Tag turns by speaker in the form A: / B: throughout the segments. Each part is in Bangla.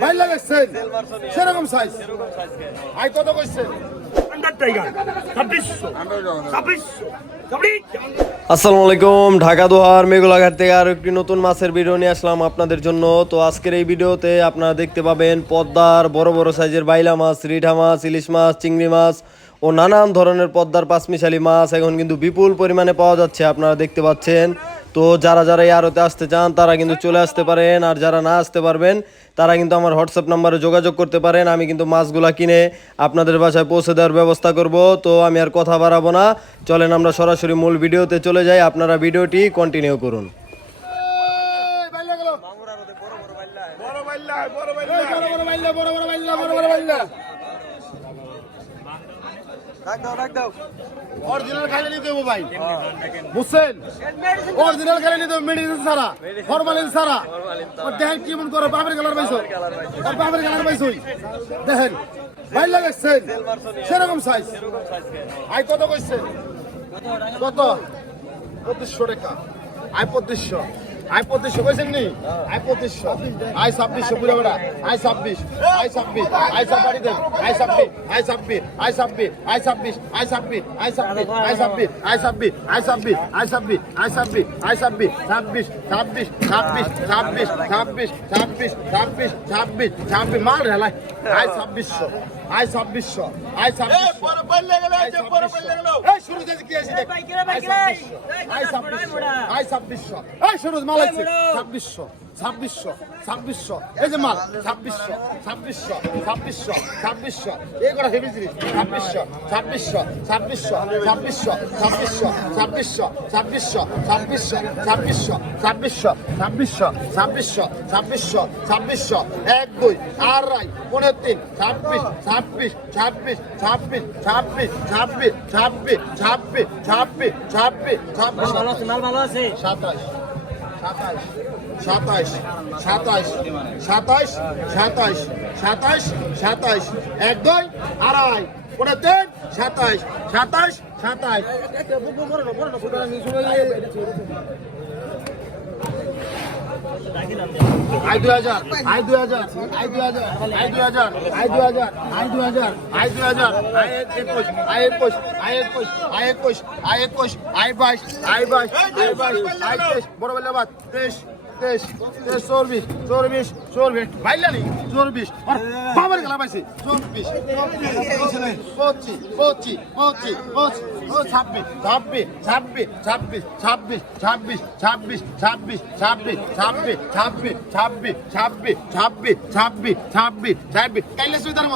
A: ভাই লাগাইছেন? সেরকম সাইজ আই কত কইছেন?
B: আসসালামু আলাইকুম ঢাকা দোহার মেঘলাঘাট থেকে আরও একটি নতুন মাছের ভিডিও নিয়ে আসলাম আপনাদের জন্য। তো আজকের এই ভিডিওতে আপনারা দেখতে পাবেন পদ্মার বড় বড় সাইজের বাইলা মাছ রিঠা মাছ ইলিশ মাছ চিংড়ি মাছ ও নানান ধরনের পদ্মার পাঁচমিশালি মাছ এখন কিন্তু বিপুল পরিমাণে পাওয়া যাচ্ছে আপনারা দেখতে পাচ্ছেন। তো যারা যারা এই আরতে আসতে চান তারা কিন্তু চলে আসতে পারেন আর যারা না আসতে পারবেন তারা কিন্তু আমার হোয়াটসঅ্যাপ নাম্বারে যোগাযোগ করতে পারেন আমি কিন্তু মাছগুলা কিনে আপনাদের বাসায় পৌঁছে দেওয়ার ব্যবস্থা করব। তো আমি আর কথা বাড়াবো না। চলেন আমরা সরাসরি মূল ভিডিওতে চলে যাই আপনারা ভিডিওটি কন্টিনিউ করুন।
C: বড় বড়
A: বড় বড় বড় বড় বড় বড় অরিজিনাল খাইলে নিতে হবে ভাই। বুঝছেন অরিজিনাল খাইলে নিতে হবে মেডিসিন ছাড়া ফরমালিন ছাড়া। দেখেন কি করে বাপের কালার পাইছো? বাপের কালার পাইছো। দেখেন ভাই লাগাচ্ছেন সেরকম সাইজ আই কত কইছেন কত? পঁচিশশো টাকা। আই পঁচিশশো। আই পঁচিশশো কইছেন নি আই পঁচিশশো আই ছাব্বিশশো পুরো বেড়া আই ছাব্বিশ আই ছাব্বিশ আই ছাব্বিশ দেন আই ছাব্বিশ আই ছাব্বিশ আই ছাব্বিশ আই ছাব্বিশ আই ছাব্বিশ আই ছাব্বিশ আই ছাব্বিশ আই ছাব্বিশ আই ছাব্বিশ আই ছাব্বিশ আই ছাব্বিশ আই ছাব্বিশ ছাব্বিশ ছাব্বিশ ছাব্বিশ ছাব্বিশ ছাব্বিশ ছাব্বিশ ছাব্বিশ ছাব্বিশ ছাব্বিশ মাল ঢালাই আই ছাব্বিশশো আই ছাব্বিশশো আই ছাব্বিশশো এই শুরু থেকে কি আছে আই ছাব্বিশশো আই ভাই ছাব্বিশশো। এই সরোজ মালাই ছাব্বিশশো। ছাব্বিশশো ছাব্বিশশো এই যে মাল ছাব্বিশশো ছাব্বিশশো ছাব্বিশশো ছাব্বিশশো এই কটা হেভি জিনিস ছাব্বিশশো ছাব্বিশশো ছাব্বিশশো ছাব্বিশশো ছাব্বিশশো ছাব্বিশশো ছাব্বিশশো ছাব্বিশশো ছাব্বিশশো ছাব্বিশশো ছাব্বিশশো ছাব্বিশশো ছাব্বিশশো ছাব্বিশশো এক দুই আড়াই পনেরো তিন ছাব্বিশ ছাব্বিশ ছাব্বিশ ছাব্বিশ ছাব্বিশ ছাব্বিশ ছাব্বিশ ছাব্বিশ ছাব্বিশ ছাব্বিশ ছাব্বিশ সাতাশ সাতাশ সাতাশ সাতাশ সাতাশ সাতাশ সাতাশ এক, দুই, আড়াই, পনেরো তিন, সাতাশ সাতাশ সাতাশ। আই দুই হাজার আই হাজার আই হাজার আই হাজার আই হাজার আই হাজার আই হাজার আই একুশ আই একুশ আই একুশ আই একুশ আই একুশ আই বাইশ আই বাইশ আই বড় তেইশ। তেইশ তেইশ চব্বিশ চব্বিশ চব্বিশ বাইলানি চব্বিশ বাবার গেলা পাইছি চব্বিশ পঁচিশ পঁচিশ পঁচিশ পঁচিশ ছাব্বিশ ছাব্বিশ ছাব্বিশ ছাব্বিশ ছাব্বিশ ছাব্বিশ ছাব্বিশ ছাব্বিশ ছাব্বিশ ছাব্বিশ ছাব্বিশ ছাব্বিশ ছাব্বিশ ছাব্বিশ ছাব্বিশ ছাব্বিশ ছাব্বিশ কাইলে সুবিধার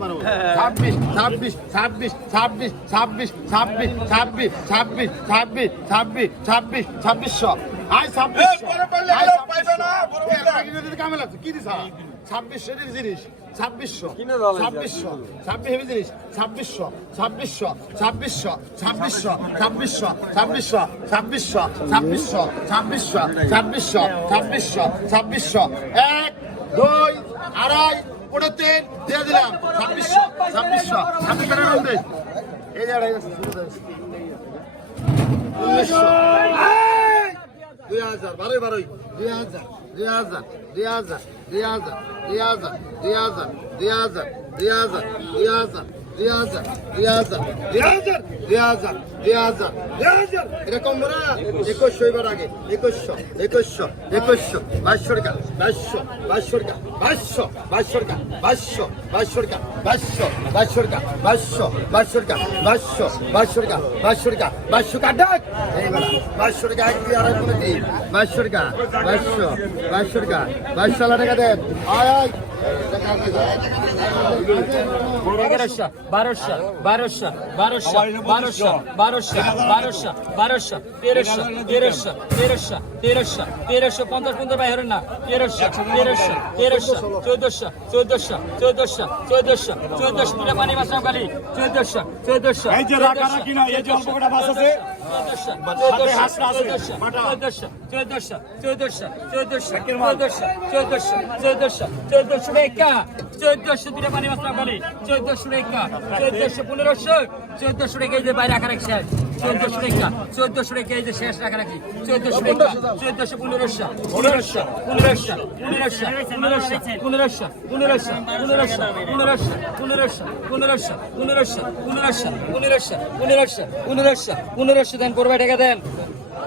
A: পারব ছাব্বিশ ছাব্বিশ ছাব্বিশ ছাব্বিশ ছাব্বিশ ছাব্বিশ ছাব্বিশ ছাব্বিশ ছাব্বিশ ছাব্বিশ ছাব্বিশ ছাব্বিশশো আয় ছাব্বিশ কামে লাগছে কি দিছা ছাব্বিশশো জিনিস ছাব্বিশশো ছাব্বিশশো ছাব্বিশ হেভি জিনিস ছাব্বিশশো ছাব্বিশশো ছাব্বিশশো ছাব্বিশশো ছাব্বিশশো ছাব্বিশশো ছাব্বিশশো ছাব্বিশশো ছাব্বিশশো ছাব্বিশশো ছাব্বিশশো ছাব্বিশশো এক দুই আড়াই পনেরো তিন দিয়ে দিলাম ছাব্বিশশো ছাব্বিশশো ছাব্বিশ এই যে আড়াই উনিশশো দুই হাজার বারোই বারোই দুই হাজার দুই হাজার দুই হাজার দুই হাজার দুই হাজার দুই হাজার দুই হাজার দুই হাজার দুই হাজার রিয়াজার রিয়াজার রিয়াজার রিয়াজার রিয়াজার রিয়াজার এরকম না একুশশো এবার আগে একুশশো একুশশো একুশশো বাইশশোর গান বাইশশো বাইশশোর গান বাইশশো বাইশশোর গান বাইশশো বাইশশোর গান বাইশশো বাইশশোর গান বাইশশো বাইশশোর গান বাইশশো বাইশশোর গান বাইশশো গান ডাক এইবার বাইশশোর গান কি আর কোনো দিন বাইশশো বাইশশোর বাইশশো টাকা দেন আয় আয়
D: এগারোশো বারোশো বারোশো বারোশো বারোশো বারোশো বারোশো বারোশো তেরোশো তেরোশো তেরোশো। চোদ্দশো পনেরোশো চোদ্দশো রেখে বাইরে আঁকা রেখে চোদ্দশো টাকা চোদ্দশো টাকা এই যে শেষ রাখা রাখি চোদ্দশো টাকা চোদ্দশো পনেরোশো পনেরোশো পনেরোশো পনেরোশো পনেরোশো পনেরোশো পনেরোশো পনেরোশো পনেরোশো পনেরোশো পনেরোশো পনেরোশো পনেরোশো পনেরোশো পনেরোশো পনেরোশো দেন করবে টাকা দেন পনেরোশো টাকা দেন।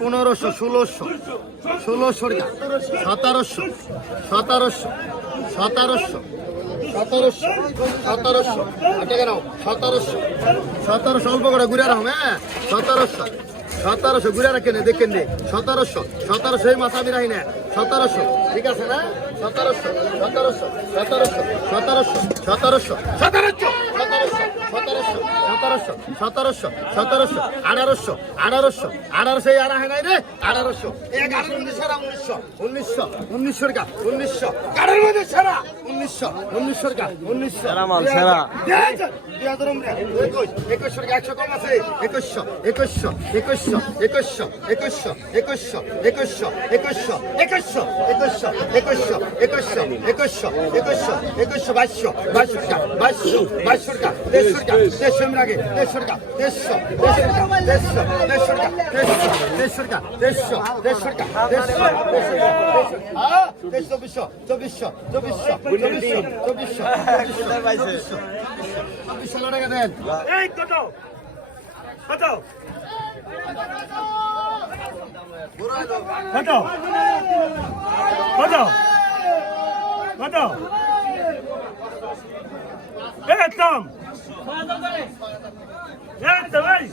A: পনেরোশো, ষোলোশো ষোলোশো সতেরোশো সতেরোশো সতেরোশো সতেরোশো সতেরোশো। এটা কেন? সতেরোশো সতেরোশো, অল্প করে ঘুরে রাখো হ্যাঁ? সতেরোশো। সতেরোশো ঘুরে রাখেন দেখেন নে সতেরোশো সতেরোশো এই মাথা রাখি না সতেরোশো ঠিক আছে না সতেরোশো সতেরোশো সতেরোশো সতেরোশো সতেরোশো সতেরোশো সতেরোশো সতেরোশো সতেরোশো সতেরোশো আঠারোশো আঠারোশো আঠারোশো এই আড়া হয় নাই রে আঠারোশো এগারো উনিশশো উনিশশো উনিশশো উনিশশো এগারোর মধ্যে সেরা উনিশশো উনিশশো টাকা উনিশশো
B: সেরা।
A: দুই হাজার একুশ, একুশশো একশো কম আছে একুশশো একুশশো একুশশো একুশশো একুশশো একুশশো একুশশো একুশশো একুশশো একুশশো একুশশো একুশশো একুশশো একুশশো একুশশো বাইশশো বাইশশো টাকা বাইশশো বাইশশো টাকা দেড়শো টাকা দেড়শো আগে দেড়শো টাকা দেড়শো দেড়শো দেড়শো দেড়শো টাকা দেড়শো দেড়শো টাকা দেড়শো দেড়শো টাকা দেড়শো দেড়শো টাকা দেড়শো হ্যাঁ দেড়শো চব্বিশশো চব্বিশশো চব্বিশশো চব্বিশশো চব্বিশশো চব্বিশশো চব্বিশশো টাকা দেন।
C: এই কত কত কত কত কত একদম। একদম, এই।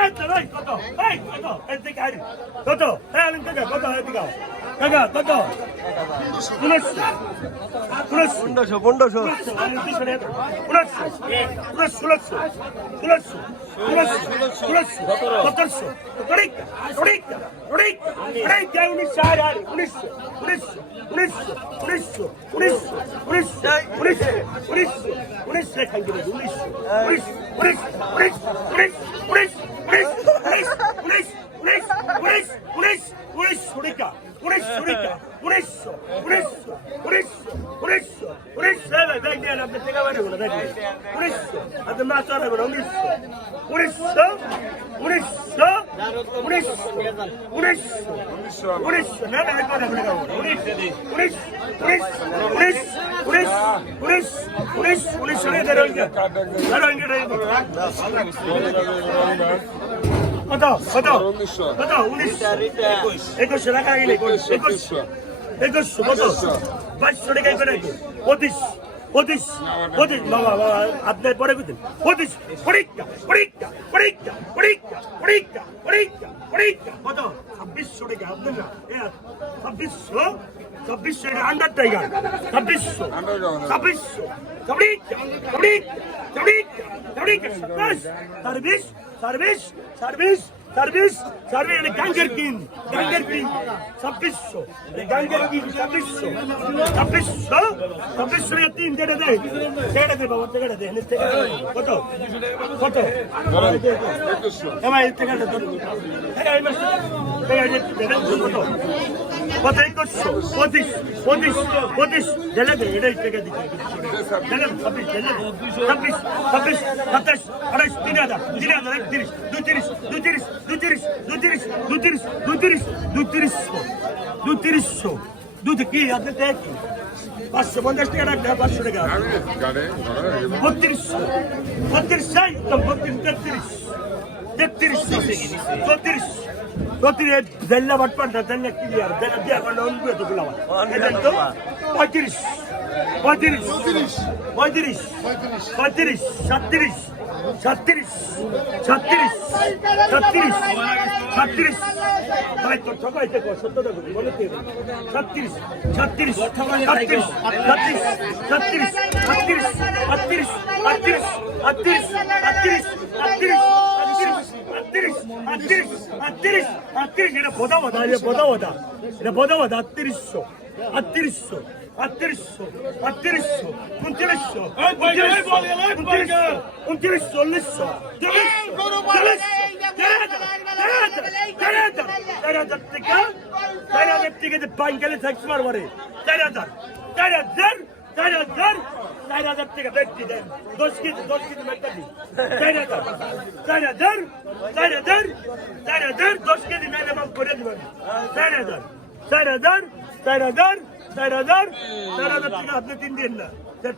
C: একদম, এই কত এই কত এদিকে আরি কত আলিম থেকে কত এদিকে কাকা কত
B: পনেরোশো পনেরোশো
C: উনিশশো উনিশশো উনিশশো উনিশশো উনিশশো উনিশশো ব্যাগ দিয়ে আপনি টেকা বাইরে বলে ব্যাগ উনিশশো আপনি মাছ চড়াবে না উনিশশো উনিশশো উনিশশো উনিশশো উনিশশো উনিশশো না না বলে উনিশ উনিশ উনিশ উনিশ উনিশ উনিশ উনিশ উনিশশো নিয়ে ইঞ্চি কত কত কত উনিশ একুশশো টাকা একুশশো একুশশো কত বাইশশো টাকা করে পঁচিশ পঁচিশ পঁচিশ, বাবা বাবা, আপনার পরে বুঝলেন। পঁচিশ, পরীক্ষা পরীক্ষা পরীক্ষা পরীক্ষা পরীক্ষা পরীক্ষা পরীক্ষা। কত? ছাব্বিশশো টাকা, আপনার না? ছাব্বিশশো? ছাব্বিশশো এটা আন্ডার টাইগার ছাব্বিশশো ছাব্বিশশো। পরীক্ষা পরীক্ষা পরীক্ষা service service service. Service service এটা গাঙ্গের কিং গাঙ্গের কিং। ছাব্বিশশো গাঙ্গের কিং ছাব্বিশশো। ছাব্বিশশো ছাব্বিশশো টাকা তিন যেটা দেয়। সেটা দে বাবা টাকাটা দে কত? কত? এবার দেন, কত? কত একুশশো পঁচিশ পঁচিশ পঁচিশ। জেলে দে, এটাই টাকা দিতে জেলে ছাব্বিশ জেলে ছাব্বিশ ছাব্বিশ, সাতাশ, আঠাশ, তিন হাজার তিন হাজার, একত্রিশ, দুত্রিশ দুত্রিশ দুত্রিশ দুত্রিশ দুত্রিশ দুত্রিশ দুত্রিশশো দুত্রিশশো দুধ কি আপনি দেখ পাঁচশো পঞ্চাশ টাকা রাখবে পাঁচশো টাকা। বত্রিশশো, বত্রিশ চাই তো বত্রিশ, তেত্রিশ তেত্রিশ, চৌত্রিশ চৌত্রিশ দেল্লা বাট পান্ডা দেল্লা ক্লিয়ার দেল্লা দিয়া পান্ডা অন্য তো গুলা পঁয়ত্রিশ পঁয়ত্রিশ পঁয়ত্রিশ পঁয়ত্রিশ সাতত্রিশ সাতত্রিশ সাতত্রিশ সাতত্রিশ সাতত্রিশ ভাই তোর ঠকাই দেখো সত্যটা বলি বলে কে সাতত্রিশ সাতত্রিশ সাতত্রিশ সাতত্রিশ সাতত্রিশ সাতত্রিশ আটত্রিশ আটত্রিশ আটত্রিশ আটত্রিশ আটত্রিশ আটত্রিশ আটত্রিশ আটত্রিশ আটত্রিশ এটা বোধা বোধা এটা বোধা বোধা আটত্রিশশো আটত্রিশশো আটত্রিশশো উনত্রিশশো উনত্রিশশো উনত্রিশ চল্লিশশো চার হাজার টাকা চার হাজার টাকা যে ব্যাংকালে ট্যাক্স মারবারে চার হাজার চার হাজার চার হাজার টাকা আপনি তিন দিন না। চার